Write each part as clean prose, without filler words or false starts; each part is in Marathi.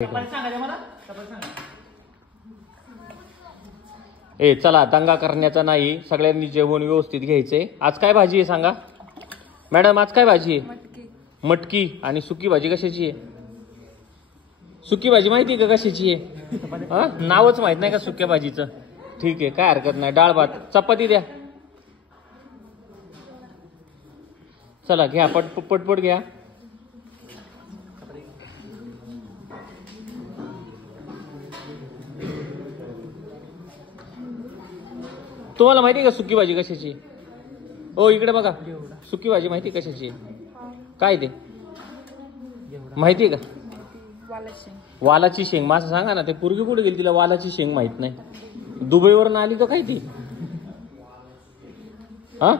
ए चला दंगा करण्याचा नाही, सगळ्यांनी जेवण व्यवस्थित घ्यायचंय. आज काय भाजी आहे सांगा मॅडम? आज काय भाजी आहे? मटकी. आणि सुकी भाजी कशाची आहे? सुकी भाजी माहिती आहे का कशाची आहे? नावच माहित नाही का सुक्या भाजीचं? ठीक आहे, काय हरकत नाही. डाळ भात चपाती द्या. चला घ्या, पटपट घ्या. तुम्हाला माहिती आहे का सुकी भाजी कशाची? हो इकडे बघा, सुकी भाजी माहिती कशाची? काय ते माहिती आहे का? वालाची शेंग. माझं सांगा ना, ते पोरगी कुठे गेली तिला वालाची शेंग माहित नाही? दुबईवरून आली का काय ती? हा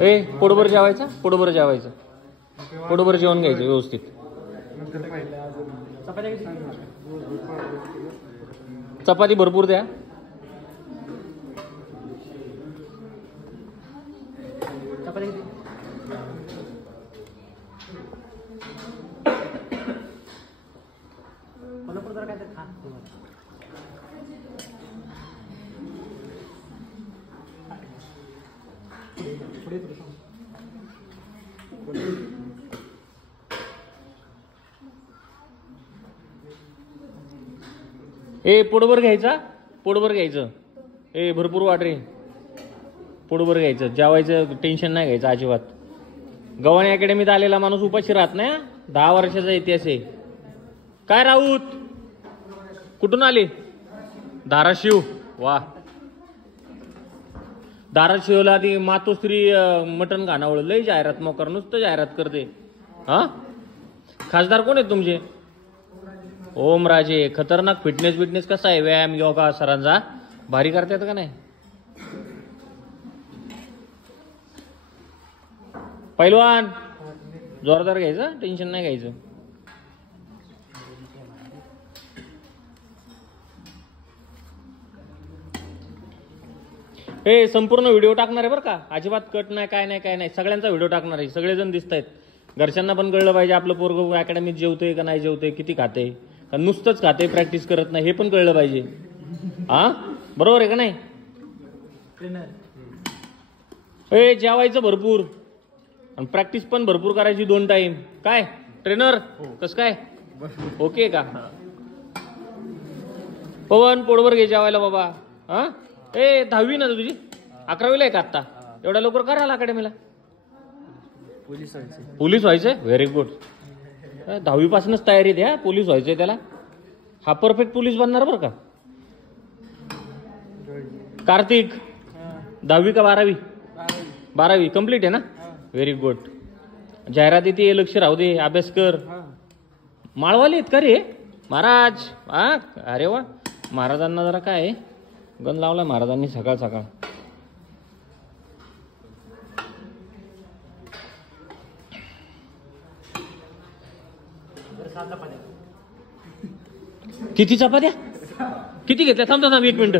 ए पोटभर जेवायचं, पोटभर जेवायचं, पोटभर जेवण घ्यायचं व्यवस्थित. चपाती भरपूर द्या. ए पोटभर घ्यायचा, पोटभर घ्यायचं. ए भरपूर वाट रे, पोटभर घ्यायचं. जेवायचं टेन्शन नाही घ्यायचं अजिबात. गव्हाणी अकॅडमीत आलेला माणूस उपाशी राहत नाही. 10 वर्षाचा इतिहास आहे. काय राऊत कुठून आले? धाराशिव. वा, धाराशिवला ती मातोश्री मटण खानावळ लय जाहिरात मोकर, नुसतं जाहिरात करते. हा खासदार कोण आहेत तुमचे? ओम राजे. खतरनाक फिटनेस कसा आहे? व्यायाम योगा सरांचा भारी करतात का नाही? पैलवान जोरदार घ्यायचं, टेन्शन नाही घ्यायचं. हे संपूर्ण व्हिडिओ टाकणार आहे बरं का, अजिबात कट नाही, काय नाही काय नाही. सगळ्यांचा व्हिडिओ टाकणार आहे. सगळेजण दिसत आहेत. घरच्यांना पण कळलं पाहिजे आपलं पोरग अकॅडमीत जेवतोय का नाही जेवतोय, किती खाते का नुसतंच खाते, प्रॅक्टिस करत नाही, हे पण कळलं पाहिजे. हा बरोबर आहे का नाही? ए जेवायचं भरपूर आणि प्रॅक्टिस पण भरपूर करायची 2 टाइम. काय ट्रेनर कस काय? ओके का? पवन पोटभर घे जेवायला बाबा. हा ए 10वी ना तुझी? 11वीला आहे का आता? एवढ्या लवकर का राहिला अकॅडमीला? पोलीस व्हायचंय. Very good. 10वी पासूनच तयारी द्या, पोलीस व्हायचंय त्याला. हा परफेक्ट पोलीस बनणार बरं का. कार्तिक 10वी का 12वी? 12वी कम्प्लीट आहे ना? Very good. जाहिरात येते, लक्ष राहू दे, अभ्यास कर. माळवाले आहेत का रे महाराज? हा अरे वा, महाराजांना जरा काय गण लावलाय महाराजांनी सकाळ सकाळ. किती चपात्या? किती घेतल्या? थांब 1 मिनिट.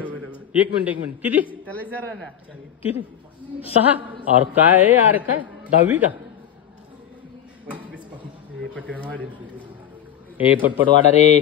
किती? किती? 6? और काय आहे यार? काय 10वी का? ए पटपट वाडा रे.